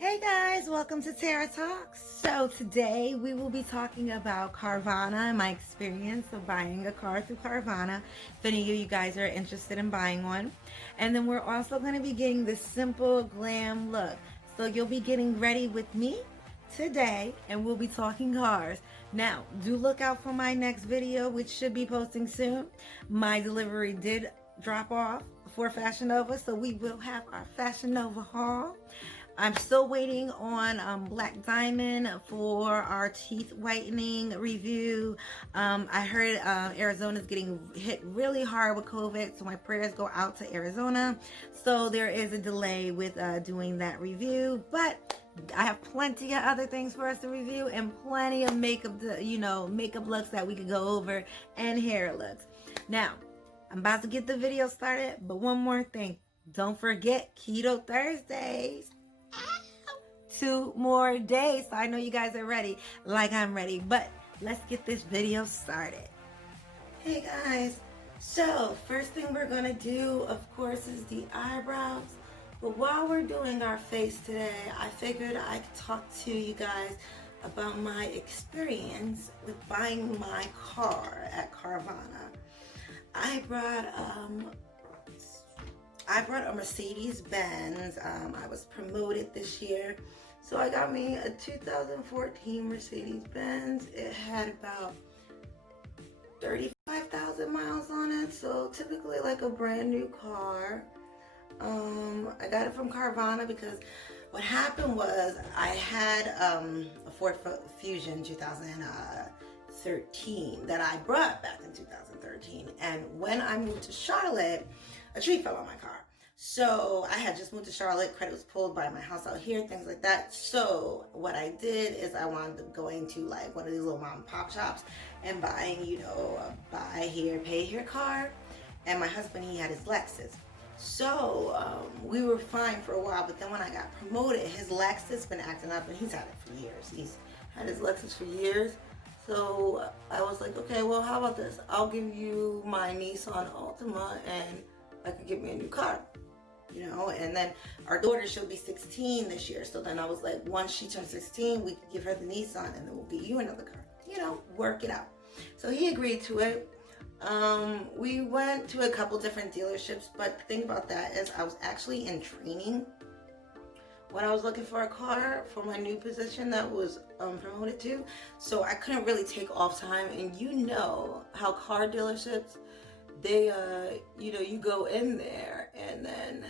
Hey guys, welcome to Tara Talks. So today we will be talking about Carvana and my experience of buying a car through Carvana. If any of you guys are interested in buying one. And then we're also going to be getting this simple glam look. So you'll be getting ready with me today and we'll be talking cars. Now, do look out for my next video, which should be posting soon. My delivery did drop off for Fashion Nova, so we will have our Fashion Nova haul. I'm still waiting on Black Diamond for our teeth whitening review. I heard Arizona's getting hit really hard with COVID, so my prayers go out to Arizona. So there is a delay with doing that review, but I have plenty of other things for us to review and plenty of makeup, makeup looks that we could go over and hair looks. Now, I'm about to get the video started, but one more thing. Don't forget Keto Thursdays. 2 more days, so I know you guys are ready like I'm ready, but let's get this video started. Hey guys, so first thing we're gonna do, of course, is the eyebrows. But while we're doing our face today, I figured I could talk to you guys about my experience with buying my car at Carvana. I brought a Mercedes-Benz. I was promoted this year. So I got me a 2014 Mercedes-Benz. It had about 35,000 miles on it. So typically like a brand new car. I got it from Carvana because what happened was I had a Ford Fusion 2013 that I brought back in 2013. And when I moved to Charlotte, a tree fell on my car. So I had just moved to Charlotte, credit was pulled by my house out here, things like that. So what I did is I wound up going to like one of these little mom and pop shops and buying, a buy here, pay here car. And my husband, he had his Lexus. So we were fine for a while, but then when I got promoted, his Lexus been acting up and he's had it for years. He's had his Lexus for years. So I was like, okay, well, how about this? I'll give you my Nissan Altima and I could get me a new car. And then our daughter, she'll be 16 this year. So then I was like, once she turns 16, we could give her the Nissan and then we'll get you another car, work it out. So he agreed to it. We went to a couple different dealerships, but the thing about that is I was actually in training when I was looking for a car for my new position that was promoted to. So I couldn't really take off time. And how car dealerships, they, you go in there and then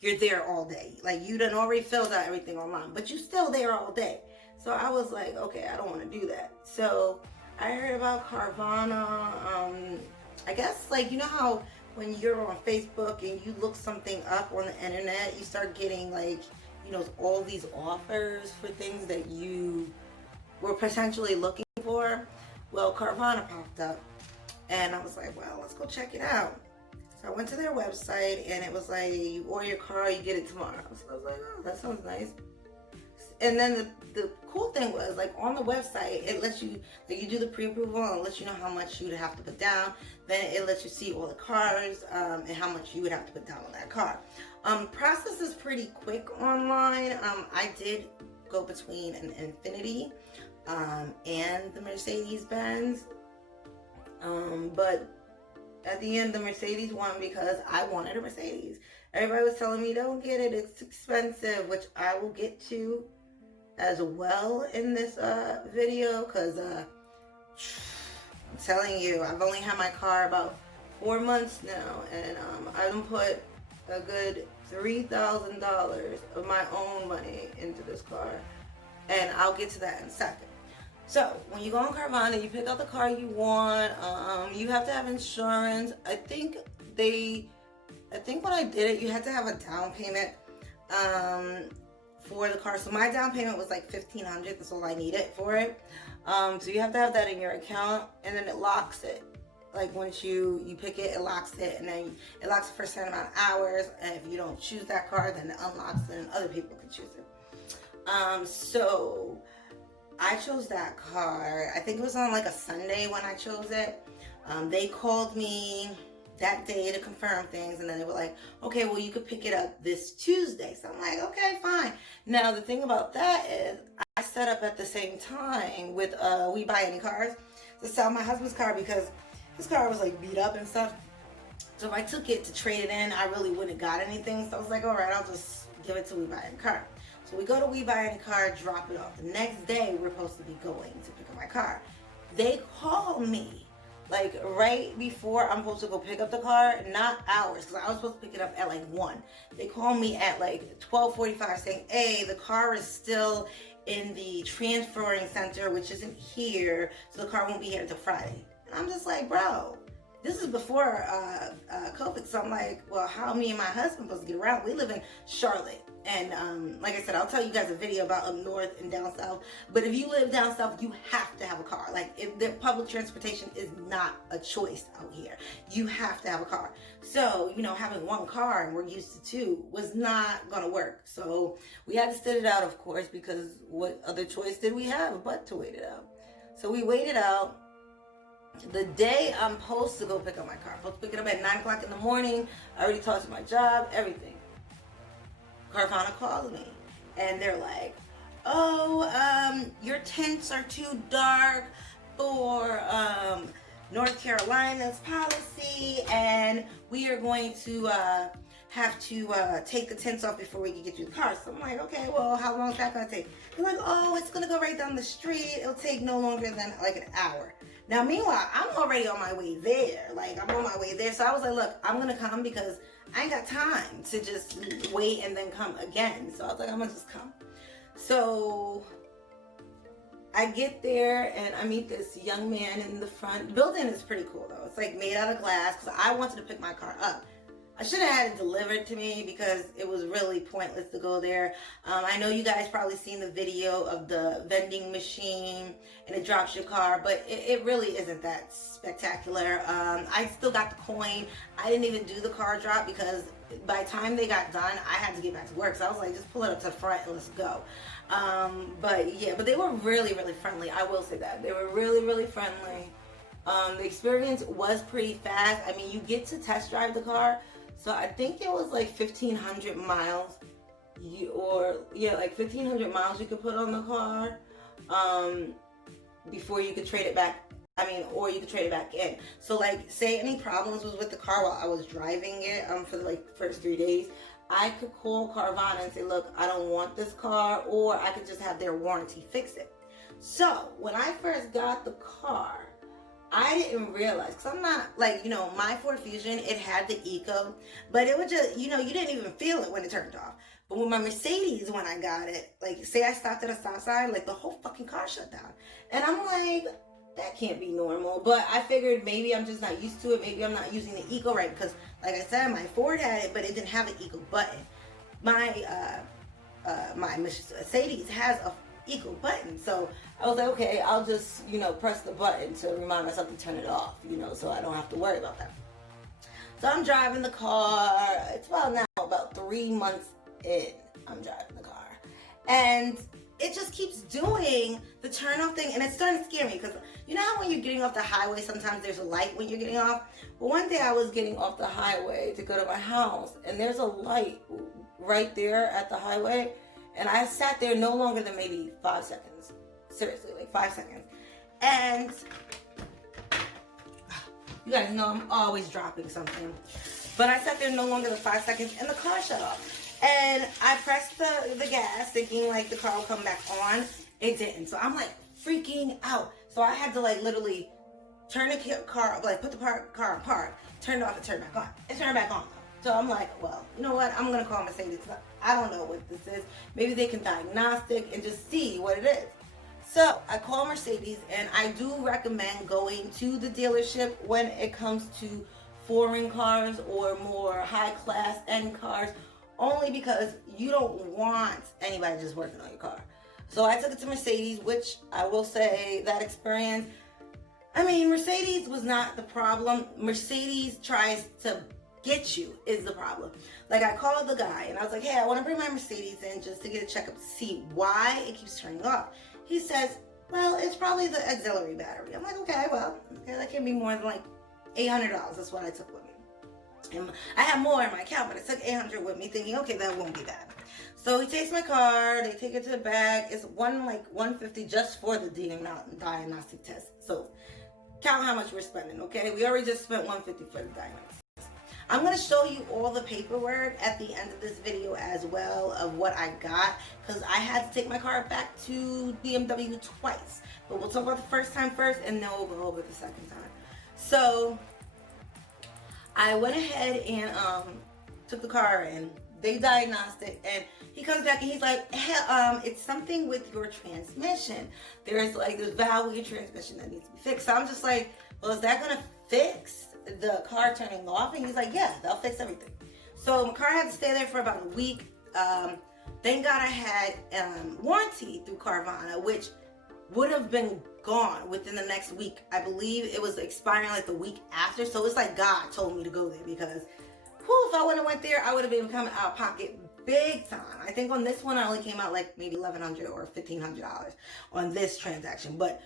you're there all day. Like you done already filled out everything online, but you still there all day. So I was like, okay, I don't want to do that. So I heard about Carvana. I guess how when you're on Facebook and you look something up on the internet, you start getting all these offers for things that you were potentially looking for. Well, Carvana popped up. And I was like, well, let's go check it out. So I went to their website and it was like, you order your car, you get it tomorrow. So I was like, oh, that sounds nice. And then the cool thing was, on the website, it lets you, you do the pre-approval and it lets you know how much you would have to put down. Then it lets you see all the cars and how much you would have to put down on that car. Process is pretty quick online. I did go between an Infiniti and the Mercedes-Benz. But at the end, the Mercedes won because I wanted a Mercedes. Everybody was telling me, don't get it, it's expensive, which I will get to as well in this video, because I'm telling you, I've only had my car about 4 months now, and I done put a good $3,000 of my own money into this car, and I'll get to that in a second. So when you go on Carvana, you pick out the car you want. You have to have insurance. I think when I did it, you had to have a down payment for the car. So my down payment was like $1,500. That's all I needed for it. So you have to have that in your account, and then it locks it. Like once you pick it, it locks it, and then it locks it for a certain amount of hours. And if you don't choose that car, then it unlocks it, and other people can choose it. So I chose that car. I think it was on like a Sunday when I chose it. They called me that day to confirm things, and then they were like, okay, well, you could pick it up this Tuesday. So I'm like, okay, fine. Now the thing about that is I set up at the same time with We Buy Any Cars to sell my husband's car, because his car was like beat up and stuff. So if I took it to trade it in, I really wouldn't have got anything. So I was like, all right, I'll just give it to We Buy Any Car. So we go to We Buy Any Car, drop it off. The next day, we're supposed to be going to pick up my car. They call me like right before I'm supposed to go pick up the car, not hours, because I was supposed to pick it up at like 1. They called me at like 12:45 saying, hey, the car is still in the transferring center, which isn't here, so the car won't be here until Friday. And I'm just like, bro, this is before COVID, so I'm like, well, how me and my husband supposed to get around? We live in Charlotte, and like I said, I'll tell you guys a video about up north and down south, but if you live down south, you have to have a car. Like, if the public transportation is not a choice out here, you have to have a car. So, you know, having one car, and we're used to 2, was not gonna work. So we had to sit it out, of course, because what other choice did we have but to wait it out? So we waited out. The day I'm supposed to go pick up my car, I'm supposed to pick it up at 9 o'clock in the morning. I already talked to my job, everything. Carvana calls me, and they're like, oh, your tints are too dark for North Carolina's policy, and we are going to have to take the tints off before we can get you the car. So I'm like, okay, well, how long is that going to take? They're like, oh, it's going to go right down the street. It'll take no longer than like an hour. Now, meanwhile, I'm already on my way there. Like, I'm on my way there. So I was like, look, I'm going to come because I ain't got time to just wait and then come again. So I was like, I'm going to just come. So I get there and I meet this young man in the front. The building is pretty cool, though. It's like made out of glass, because I wanted to pick my car up. I should have had it delivered to me because it was really pointless to go there. I know you guys probably seen the video of the vending machine and it drops your car, but it really isn't that spectacular. I still got the coin. I didn't even do the car drop because by the time they got done, I had to get back to work. So I was like, just pull it up to the front and let's go. But they were really, really friendly. I will say that. They were really, really friendly. The experience was pretty fast. I mean, you get to test drive the car. So I think it was like 1,500 miles, like 1,500 miles you could put on the car before you could trade it back. Or you could trade it back in. So like, say any problems was with the car while I was driving it for the first 3 days, I could call Carvana and say, look, I don't want this car, or I could just have their warranty fix it. So when I first got the car, I didn't realize, because I'm not, my Ford Fusion, it had the eco, but it would just, you didn't even feel it when it turned off. But with my Mercedes, when I got it, say I stopped at a stop sign, the whole fucking car shut down. And I'm like, that can't be normal. But I figured maybe I'm just not used to it. Maybe I'm not using the eco right, because, like I said, my Ford had it, but it didn't have the eco button. My Mercedes has a eco button, so I was like, okay, I'll just press the button to remind myself to turn it off, so I don't have to worry about that. So I'm driving the car. It's about 3 months in, I'm driving the car, and it just keeps doing the turn off thing, and it's starting to scare me, because you know how when you're getting off the highway, sometimes there's a light when you're getting off. But one day I was getting off the highway to go to my house, and there's a light right there at the highway. And I sat there no longer than maybe 5 seconds. Seriously, 5 seconds. And you guys know I'm always dropping something. But I sat there no longer than 5 seconds, and the car shut off. And I pressed the gas, thinking the car would come back on. It didn't. So I'm freaking out. So I had to literally turn the car up, put the car in park, turn it off and turn it back on. And turn it back on. So I'm like, well, you know what? I'm going to call Mercedes. I don't know what this is. Maybe they can diagnostic and just see what it is. So I call Mercedes, and I do recommend going to the dealership when it comes to foreign cars or more high-class end cars, only because you don't want anybody just working on your car. So I took it to Mercedes, which I will say that experience, Mercedes was not the problem. Mercedes tries to get you is the problem. I called the guy and I was like, hey, I want to bring my Mercedes in just to get a checkup to see why it keeps turning off. He says, well, it's probably the auxiliary battery. I'm like, okay, that can't be more than $800. That's what I took with me. And I had more in my account, but I took $800 with me thinking, okay, that won't be bad. So he takes my car, they take it to the back. It's $150 just for the diagnostic test. So count how much we're spending, okay? We already just spent $150 for the diagnostic. I'm going to show you all the paperwork at the end of this video as well of what I got, because I had to take my car back to BMW twice. But we'll talk about the first time first, and then we'll go over the second time. So I went ahead and took the car in. They diagnosed it, and he comes back and he's like, hey, it's something with your transmission. There's like this valve with your transmission that needs to be fixed. So I'm just like, well, is that gonna fix the car turning off? And he's like, yeah, they'll fix everything. So my car had to stay there for about a week. Thank God I had warranty through Carvana, which would have been gone within the next week. I believe it was expiring like the week after. So it's like God told me to go there, because if I wouldn't have went there, I would have been coming out of pocket big time. I think on this one, I only came out like maybe $1,100 or $1,500 on this transaction. But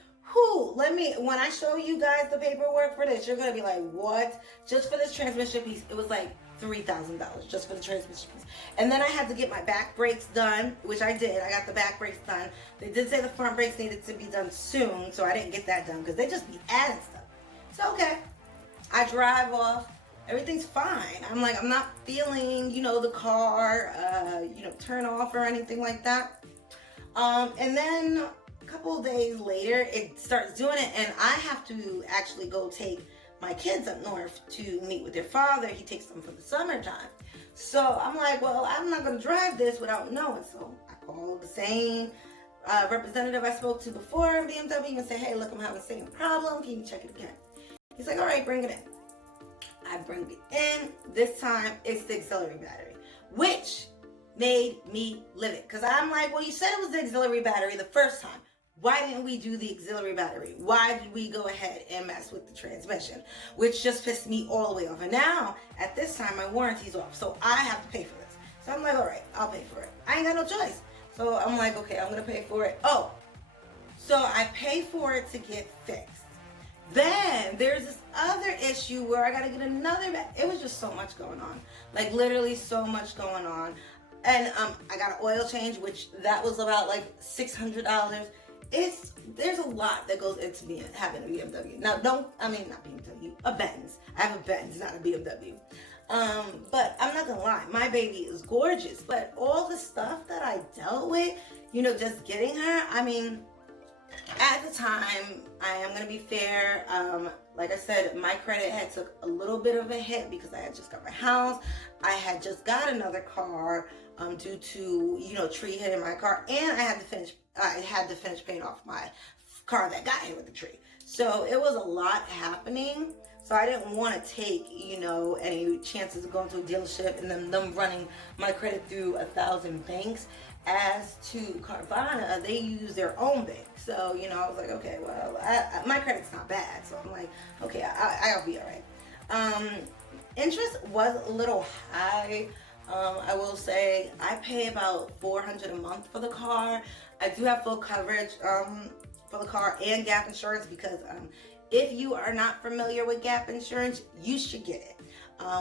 when I show you guys the paperwork for this, you're going to be like, what? Just for this transmission piece, it was like $3,000 just for the transmission piece. And then I had to get my back brakes done, which I did. I got the back brakes done. They did say the front brakes needed to be done soon, so I didn't get that done because they just be adding stuff. So, okay. I drive off. Everything's fine. I'm like, I'm not feeling, the car, turn off or anything like that. And then a couple of days later, it starts doing it, and I have to actually go take my kids up north to meet with their father. He takes them for the summertime. So I'm like, well, I'm not going to drive this without knowing. So I call the same representative I spoke to before in BMW and say, hey, look, I'm having the same problem. Can you check it again? He's like, all right, bring it in. I bring it in. This time, it's the auxiliary battery, which made me livid. Because I'm like, well, you said it was the auxiliary battery the first time. Why didn't we do the auxiliary battery? Why did we go ahead and mess with the transmission? Which just pissed me all the way off. And now, at this time, my warranty's off. So I have to pay for this. So I'm like, all right, I'll pay for it. I ain't got no choice. So I'm like, okay, I'm going to pay for it. Oh, so I pay for it to get fixed. Then there's this other issue where I got to get another. It was just so much going on. Like literally so much going on. And I got an oil change, which that was about like $600. There's a lot that goes into having a BMW. Now, not BMW, a Benz. I have a Benz, not a BMW. But I'm not gonna lie, my baby is gorgeous. But all the stuff that I dealt with, just getting her, at the time, I am gonna be fair. Like I said, my credit had took a little bit of a hit because I had just got my house. I had just got another car due to tree hitting my car, and I had to finish paying off my car that got hit with the tree. So it was a lot happening. So I didn't want to take any chances of going to a dealership and then them running my credit through 1,000 banks. As to Carvana, they use their own bank. So, I was like, okay, well, my credit's not bad. So I'm like, okay, I'll be all right. Interest was a little high. I will say I pay about $400 a month for the car. I do have full coverage for the car and gap insurance because if you are not familiar with gap insurance, you should get it.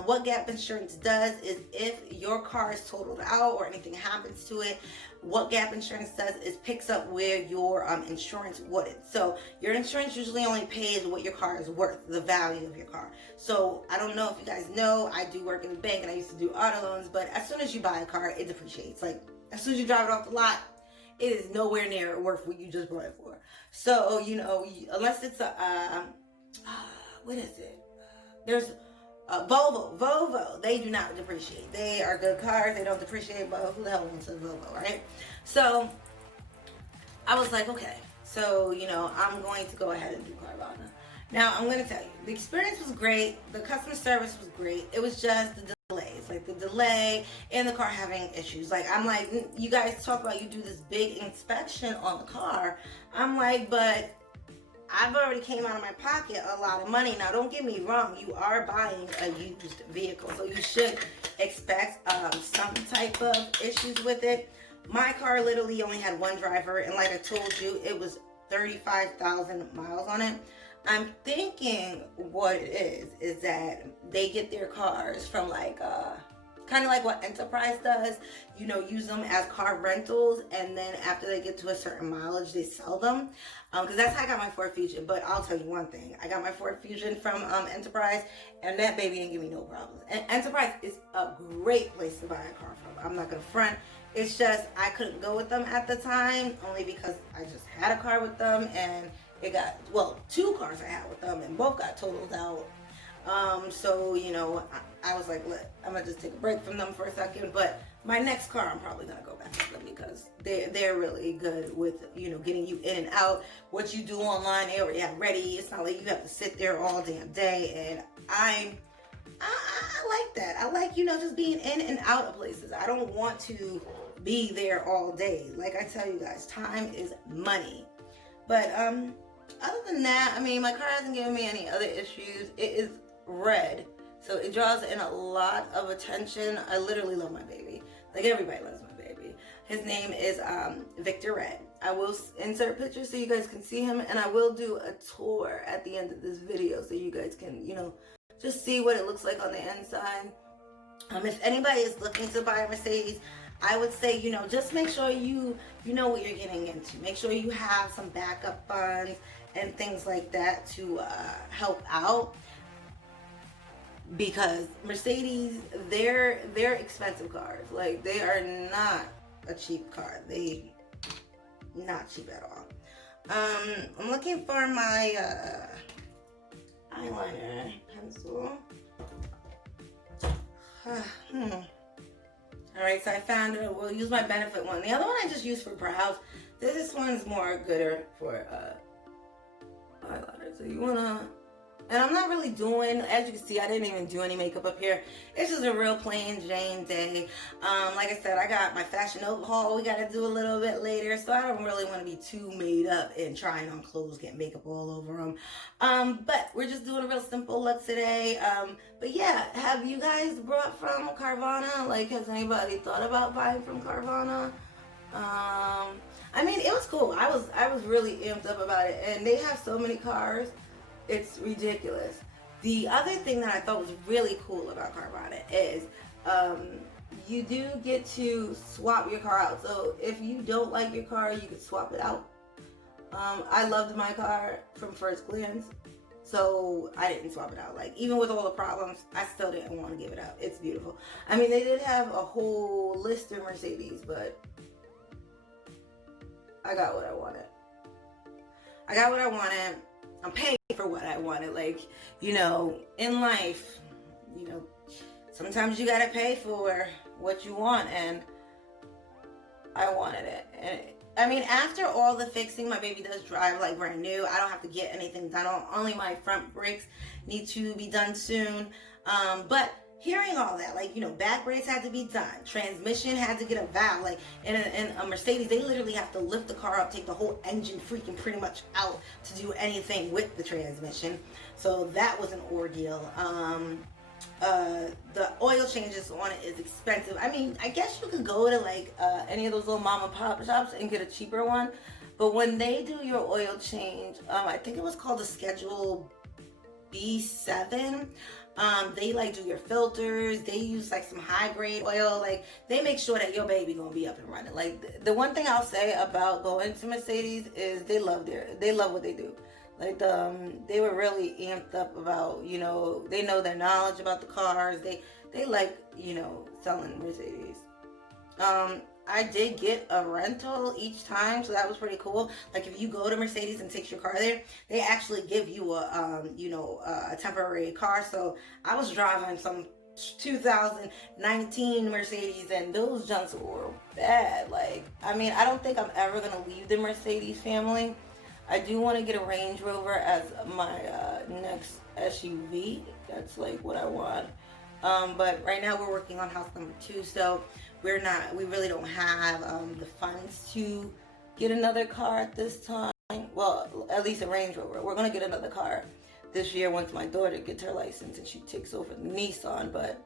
What gap insurance does is if your car is totaled out or anything happens to it, what gap insurance does is picks up where your insurance wouldn't. So your insurance usually only pays what your car is worth, the value of your car. So I don't know if you guys know, I do work in the bank and I used to do auto loans, but as soon as you buy a car, it depreciates. Like as soon as you drive it off the lot, it is nowhere near worth what you just bought it for. So, unless it's what is it? There's Volvo, they do not depreciate. They are good cars, they don't depreciate, but who the hell wants a Volvo, right? So I was like, okay, so I'm going to go ahead and do Carvana. Now I'm going to tell you, the experience was great, the customer service was great. It was just the delays, like the delay and the car having issues. Like I'm like, you guys talk about you do this big inspection on the car. I'm like, but I've already came out of my pocket a lot of money. Now, don't get me wrong. You are buying a used vehicle, so you should expect some type of issues with it. My car literally only had one driver, and like I told you, it was 35,000 miles on it. I'm thinking what it is that they get their cars from like kind of like what Enterprise does, you know, use them as car rentals, and then after they get to a certain mileage, they sell them. Because that's how I got my Ford Fusion. But I'll tell you one thing: I got my Ford Fusion from Enterprise, and that baby didn't give me no problems. And Enterprise is a great place to buy a car from. I'm not gonna front. It's just I couldn't go with them at the time, only because I just had a car with them, and it got, well, 2 cars I had with them, and both got totaled out. So, you know, I was like, look, I'm gonna just take a break from them for a second, but my next car, I'm probably gonna go back to them because they're really good with, you know, getting you in and out. What you do online, they already have ready. It's not like you have to sit there all damn day, and I like that. I like, you know, just being in and out of places. I don't want to be there all day. Like I tell you guys, time is money. But, other than that, I mean, my car hasn't given me any other issues. It is red, so it draws in a lot of attention. I literally love my baby. Like, everybody loves my baby. His name is Victor Red. I will insert pictures so you guys can see him, and I will do a tour at the end of this video so you guys can, you know, just see what it looks like on the inside. If anybody is looking to buy a Mercedes, I would say, you know, just make sure you know what you're getting into. Make sure you have some backup funds and things like that to help out, because Mercedes, they're expensive cars. Like, they are not a cheap car. They not cheap at all. I'm looking for my eyeliner pencil. Alright, so I found it. We'll use my Benefit one. The other one I just used for brows. This one's more gooder for eyeliner. So you wanna, and I'm not really doing, as you can see, I didn't even do any makeup up here. It's just a real plain Jane day. Like I said, I got my Fashion Nova haul we gotta do a little bit later, so I don't really want to be too made up and trying on clothes, get makeup all over them. But we're just doing a real simple look today. But yeah, have you guys brought from Carvana? Like, has anybody thought about buying from Carvana? I mean, it was cool. I was really amped up about it, and they have so many cars. It's ridiculous. The other thing that I thought was really cool about Carvana is you do get to swap your car out. So if you don't like your car, you can swap it out. I loved my car from first glance, so I didn't swap it out. Like, even with all the problems, I still didn't want to give it out. It's beautiful. I mean, they did have a whole list of Mercedes, but I got what I wanted. I got what I wanted. I'm paying for what I wanted. Like, you know, in life, you know, sometimes you gotta pay for what you want, and I wanted it. And I mean, after all the fixing, my baby does drive like brand new. I don't have to get anything done. Only my front brakes need to be done soon. But hearing all that, like, you know, back brakes had to be done, transmission had to get a valve. Like, in a Mercedes, they literally have to lift the car up, take the whole engine freaking pretty much out to do anything with the transmission. So that was an ordeal. The oil changes on it is expensive. I mean, I guess you could go to like any of those little mom and pop shops and get a cheaper one, but when they do your oil change, I think it was called a Schedule B7. They like do your filters. They use like some high grade oil. Like, they make sure that your baby gonna be up and running. Like, the one thing I'll say about going to Mercedes is they love what they do. Like, they were really amped up about, you know, they know their knowledge about the cars. They like, you know, selling Mercedes. I did get a rental each time, so that was pretty cool. Like, if you go to Mercedes and take your car there, they actually give you a, you know, a temporary car. So I was driving some 2019 Mercedes, and those junks were bad. Like, I mean, I don't think I'm ever gonna leave the Mercedes family. I do want to get a Range Rover as my next SUV. That's like what I want. But right now we're working on house number 2, so we really don't have the funds to get another car at this time. Well, at least a Range Rover. We're gonna get another car this year once my daughter gets her license and she takes over the Nissan. But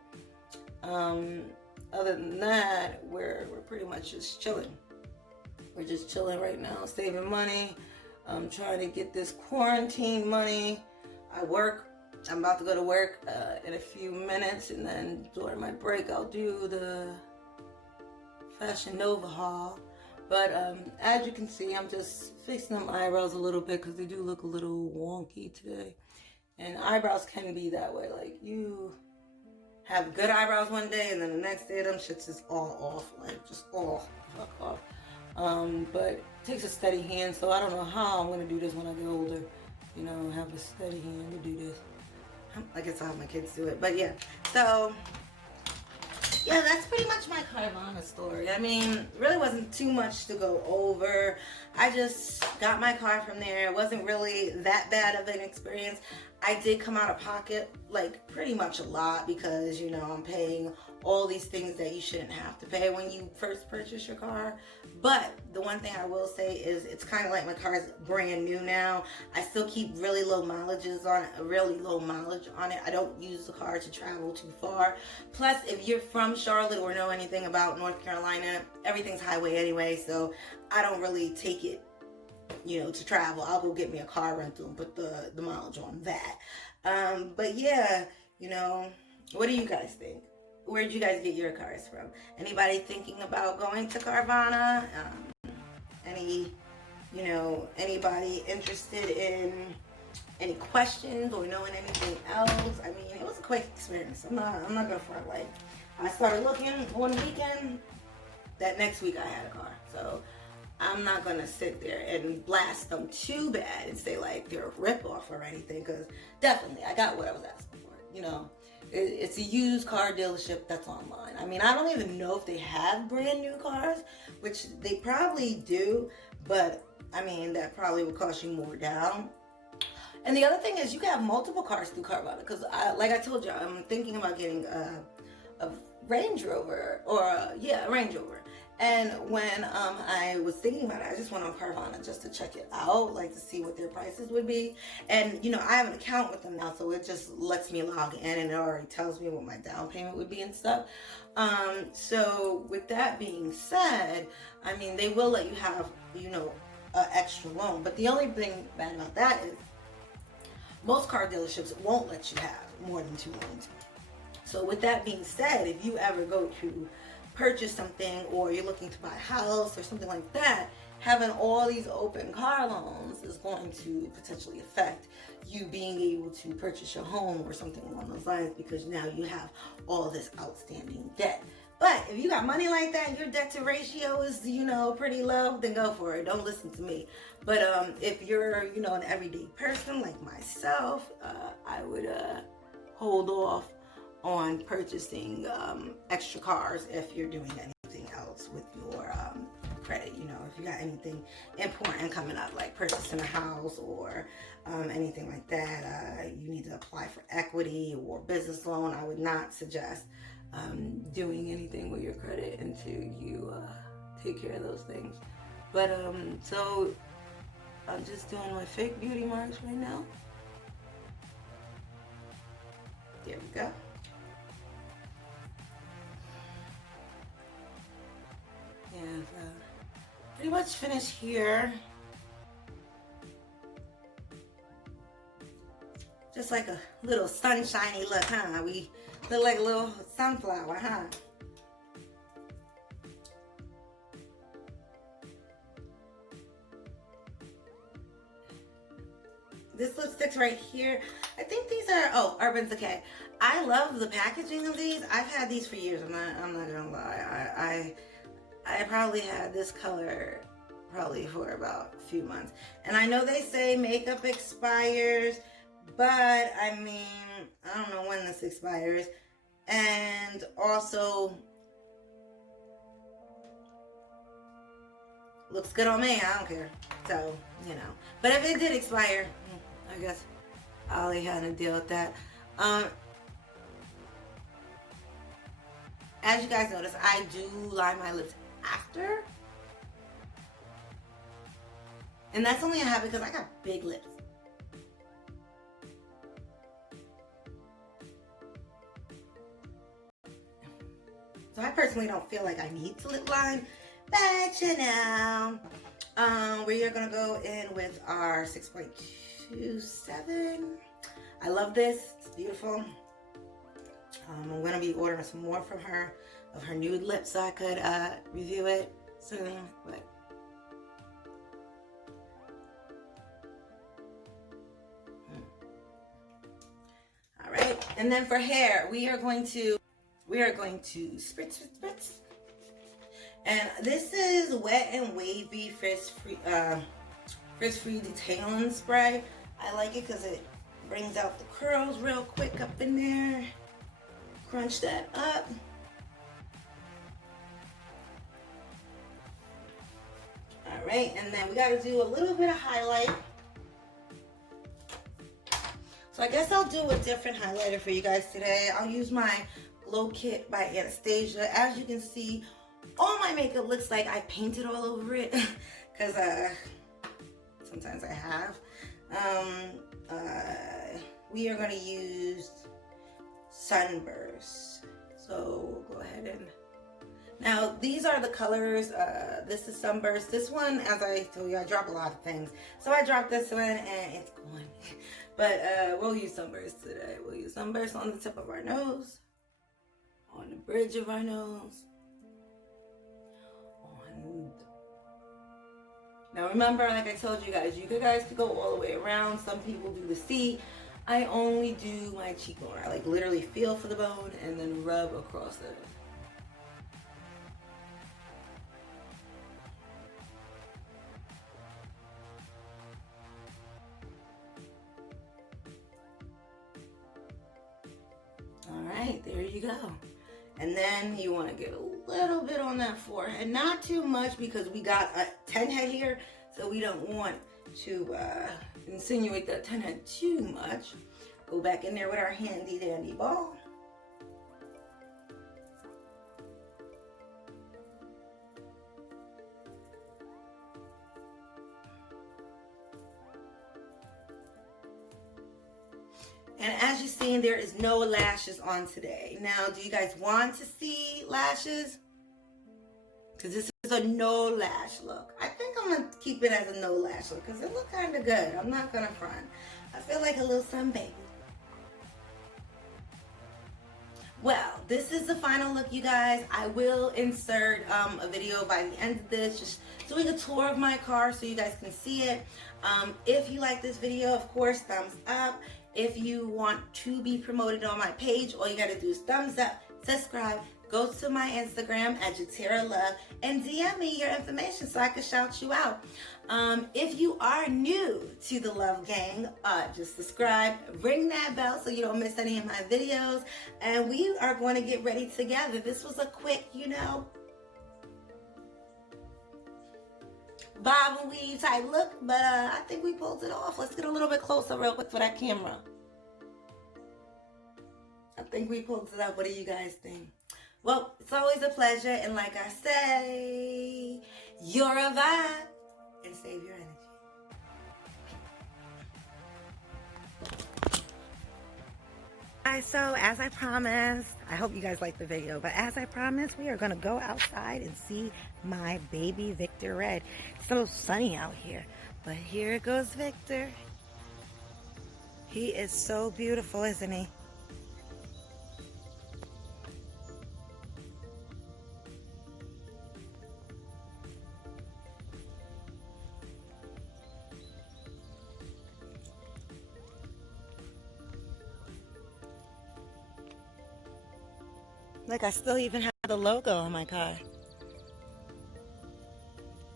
other than that, we're pretty much just chilling. We're just chilling right now, saving money. I'm trying to get this quarantine money. I'm about to go to work in a few minutes, and then during my break I'll do the Fashion Nova haul. But as you can see, I'm just fixing them eyebrows a little bit because they do look a little wonky today. And eyebrows can be that way. Like, you have good eyebrows one day, and then the next day them shits is all off, like just all fuck off. But it takes a steady hand, so I don't know how I'm gonna do this when I get older. You know, have a steady hand to do this. I guess I'll have my kids do it, but yeah. So yeah, that's pretty much my Carvana story. I mean, really wasn't too much to go over. I just got my car from there. It wasn't really that bad of an experience. I did come out of pocket, like, pretty much a lot because, you know, I'm paying all these things that you shouldn't have to pay when you first purchase your car. But the one thing I will say is it's kind of like my car is brand new now. I still keep really low mileage on it. I don't use the car to travel too far. Plus, if you're from Charlotte or know anything about North Carolina, everything's highway anyway, so I don't really take it, you know, to travel. I'll go get me a car rental and put the mileage on that. But yeah, you know, what do you guys think? Where'd you guys get your cars from? Anybody thinking about going to Carvana? Anybody interested in any questions or knowing anything else? I mean, it was a quick experience. I'm not gonna front. Like, I started looking one weekend. That next week I had a car. So I'm not gonna sit there and blast them too bad and say like they're a rip-off or anything, because definitely I got what I was asking for. You know, it's a used car dealership that's online. I mean, I don't even know if they have brand new cars, which they probably do, but I mean, that probably would cost you more down. And the other thing is you can have multiple cars through Carvana, because like I told you, I'm thinking about getting a Range Rover, or a Range Rover. And when I was thinking about it, I just went on Carvana just to check it out, like to see what their prices would be. And you know, I have an account with them now, so it just lets me log in and it already tells me what my down payment would be and stuff. So with that being said, I mean, they will let you have, you know, an extra loan. But the only thing bad about that is most car dealerships won't let you have more than 2 loans. So with that being said, if you ever go to purchase something, or you're looking to buy a house or something like that, having all these open car loans is going to potentially affect you being able to purchase your home or something along those lines, because now you have all this outstanding debt. But if you got money like that and your debt to ratio is, you know, pretty low, then go for it. Don't listen to me. But if you're, you know, an everyday person like myself, I would hold off on purchasing extra cars if you're doing anything else with your credit. You know, if you got anything important coming up, like purchasing a house or anything like that, you need to apply for equity or business loan. I would not suggest doing anything with your credit until you take care of those things. But so I'm just doing my fake beauty marks right now. There we go. And pretty much finished here. Just like a little sunshiny look, huh? We look like a little sunflower, huh? This lipstick's right here. I think these are, Urban Decay. I love the packaging of these. I've had these for years. I'm not gonna lie. I probably had this color probably for about a few months. And I know they say makeup expires, but I mean, I don't know when this expires. And also, looks good on me, I don't care. So, you know. But if it did expire, I guess I'll have to deal with that. As you guys notice, I do line my lips after. And that's only a habit because I got big lips. So I personally don't feel like I need to lip line, but you know, We are gonna go in with our 6.27. I love this, it's beautiful. I'm gonna be ordering some more from her of her nude lips so I could review it soon. But all right, and then for hair, we are going to spritz. And this is Wet and Wavy frizz-free detailing spray. I like it because it brings out the curls real quick up in there. Crunch that up. All right, and then we got to do a little bit of highlight. So I guess I'll do a different highlighter for you guys today. I'll use my Glow Kit by Anastasia. As you can see, all my makeup looks like I painted all over it because sometimes I have. We are going to use Sunburst. So we'll go ahead and... Now, these are the colors. This is Sunburst. This one, as I told you, I drop a lot of things. So I dropped this one and it's gone. But we'll use Sunburst today. We'll use Sunburst on the tip of our nose, on the bridge of our nose. Now remember, like I told you guys, you guys could go all the way around. Some people do the C. I only do my cheekbone. I like literally feel for the bone and then rub across it. All right, there you go. And then you want to get a little bit on that forehead. Not too much because we got a 10 head here. So we don't want to insinuate that 10 head too much. Go back in there with our handy dandy ball. And as you've seen, there is no lashes on today. Now, do you guys want to see lashes? Because this is a no lash look. I think I'm going to keep it as a no lash look because it looks kind of good. I'm not going to front. I feel like a little sun baby. Well, this is the final look, you guys. I will insert a video by the end of this, just doing a tour of my car so you guys can see it. If you like this video, of course, thumbs up. If you want to be promoted on my page, all you got to do is thumbs up, subscribe, go to my Instagram at JatiraLove, and DM me your information so I can shout you out. If you are new to the Love Gang, just subscribe, ring that bell so you don't miss any of my videos, and we are going to get ready together. This was a quick, bob and weave type look, but I think we pulled it off. Let's get a little bit closer real quick for that camera. I think we pulled it off. What do you guys think? Well, it's always a pleasure, and like I say, you're a vibe, and save your energy. Alright, so as I promised, I hope you guys liked the video, but as I promised, we are going to go outside and see my baby Victor Red. It's a little sunny out here, but here goes Victor. He is so beautiful, isn't he? Look, I still even have the logo on my car.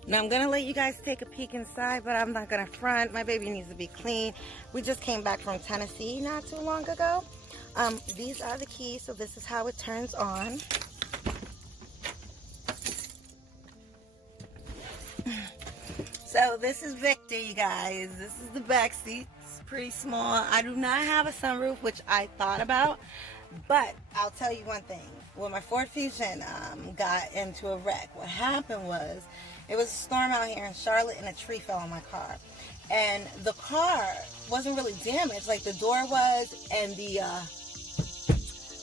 Now I'm going to let you guys take a peek inside, but I'm not going to front. My baby needs to be clean. We just came back from Tennessee not too long ago. These are the keys, so this is how it turns on. So this is Victor, you guys. This is the back seat. It's pretty small. I do not have a sunroof, which I thought about, but I'll tell you one thing. When my Ford Fusion got into a wreck, what happened was, it was a storm out here in Charlotte and a tree fell on my car. And the car wasn't really damaged, like the door was, and the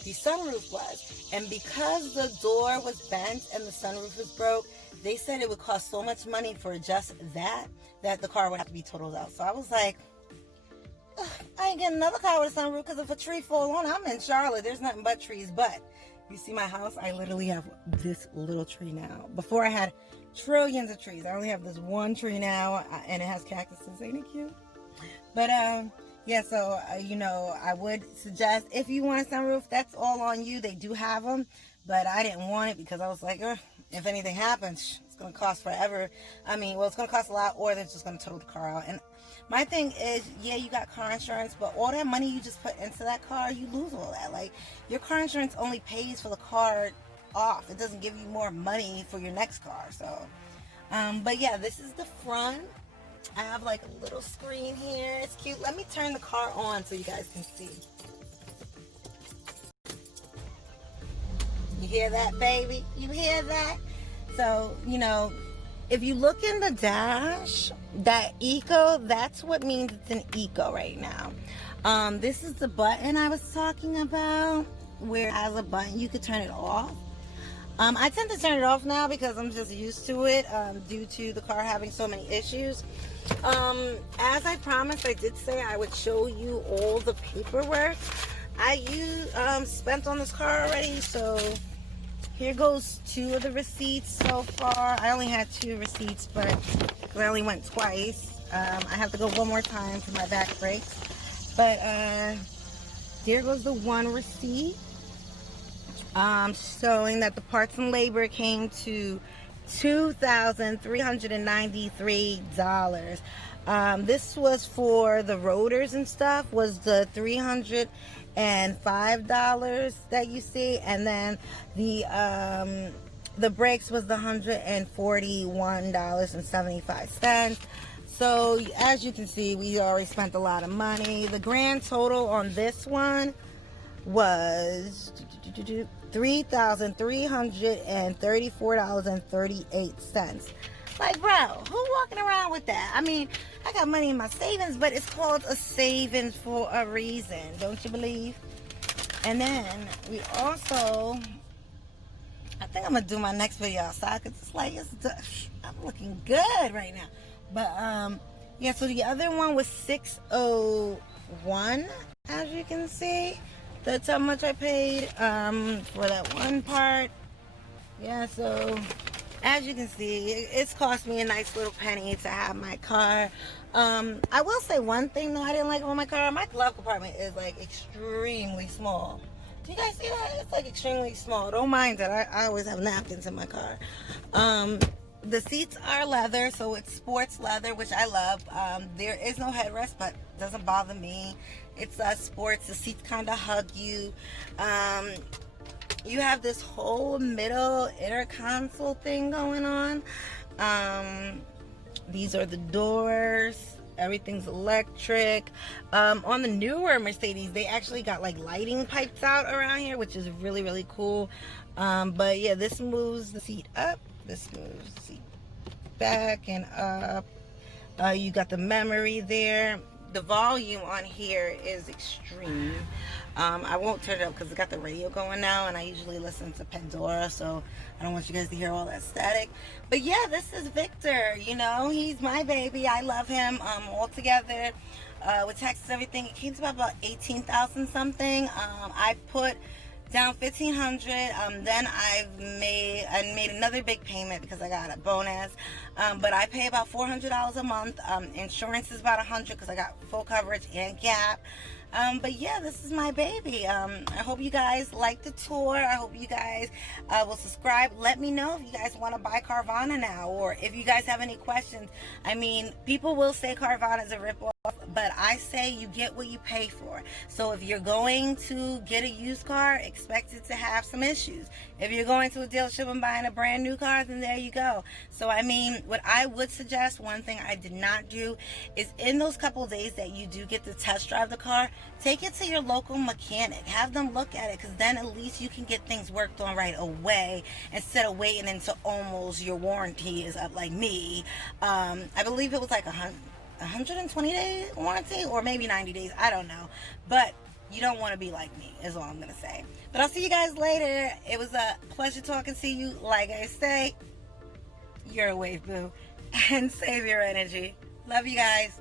the sunroof was. And because the door was bent and the sunroof was broke, they said it would cost so much money for just that the car would have to be totaled out. So I was like, I ain't getting another car with a sunroof, because if a tree falls on, I'm in Charlotte, there's nothing but trees. But you see my house, I literally have this little tree now. Before I had trillions of trees. I only have this one tree now, and it has cactuses. Ain't it cute? But yeah, so you know, I would suggest, if you want a sunroof, that's all on you. They do have them, but I didn't want it because I was like, if anything happens, it's gonna cost forever. I mean, well, it's gonna cost a lot, or they're just gonna total the car out. And my thing is, yeah, you got car insurance, but all that money you just put into that car, you lose all that. Like, your car insurance only pays for the car off. It doesn't give you more money for your next car. So but yeah, this is the front. I have like a little screen here. It's cute. Let me turn the car on so you guys can see. You hear that, baby? You hear that? So, you know, if you look in the dash, that eco, that's what means it's an eco right now. This is the button I was talking about, where it has a button you could turn it off. I tend to turn it off now because I'm just used to it, due to the car having so many issues. As I promised, I did say I would show you all the paperwork I spent on this car already. So here goes 2 of the receipts so far. I only had 2 receipts, but I only went twice. I have to go one more time for my back brakes. But there goes the 1 receipt. Showing that the parts and labor came to $2,393. This was for the rotors and stuff, was the $305 that you see, and then the brakes was the $141.75. So as you can see, we already spent a lot of money. The grand total on this one was $3,334.38. Like, bro, who walking around with that? I mean, I got money in my savings, but it's called a savings for a reason, don't you believe? And then we also, I think I'm gonna do my next video outside because it's like, I'm looking good right now. But yeah, so the other one was $601, as you can see. That's how much I paid for that one part. Yeah, so as you can see, it's cost me a nice little penny to have my car. I will say one thing though I didn't like about my car. My glove compartment is like extremely small. Do you guys see that? It's like extremely small. Don't mind that. I always have napkins in my car. The seats are leather, so it's sports leather, which I love. There is no headrest, but doesn't bother me. It's sports. The seats kind of hug you. You have this whole middle inner console thing going on. These are the doors. Everything's electric. On the newer Mercedes, they actually got like lighting pipes out around here, which is really, really cool. But yeah, this moves the seat up. This moves the seat back and up. You got the memory there. The volume on here is extreme. I won't turn it up because it's got the radio going now, and I usually listen to Pandora, so I don't want you guys to hear all that static. But yeah, this is Victor. You know, he's my baby. I love him. All together with taxes, everything, it came to about 18,000 something. I put down 1,500. Then I made another big payment because I got a bonus. But I pay about $400 a month. Insurance is about $100 because I got full coverage and gap. But yeah, this is my baby. I hope you guys like the tour. I hope you guys will subscribe. Let me know if you guys want to buy Carvana now, or if you guys have any questions. I mean, people will say Carvana is a rip-off, but I say you get what you pay for. So if you're going to get a used car, expect it to have some issues. If you're going to a dealership and buying a brand new car, then there you go. So I mean, what I would suggest, one thing I did not do, is in those couple of days that you do get to test drive the car, take it to your local mechanic. Have them look at it, because then at least you can get things worked on right away instead of waiting until almost your warranty is up, like me. I believe it was like 120 day warranty, or maybe 90 days, I don't know. But You don't want to be like me, is all I'm going to say. But I'll see you guys later. It was a pleasure talking to you. Like I say, you're a wave boo. And save your energy. Love you guys.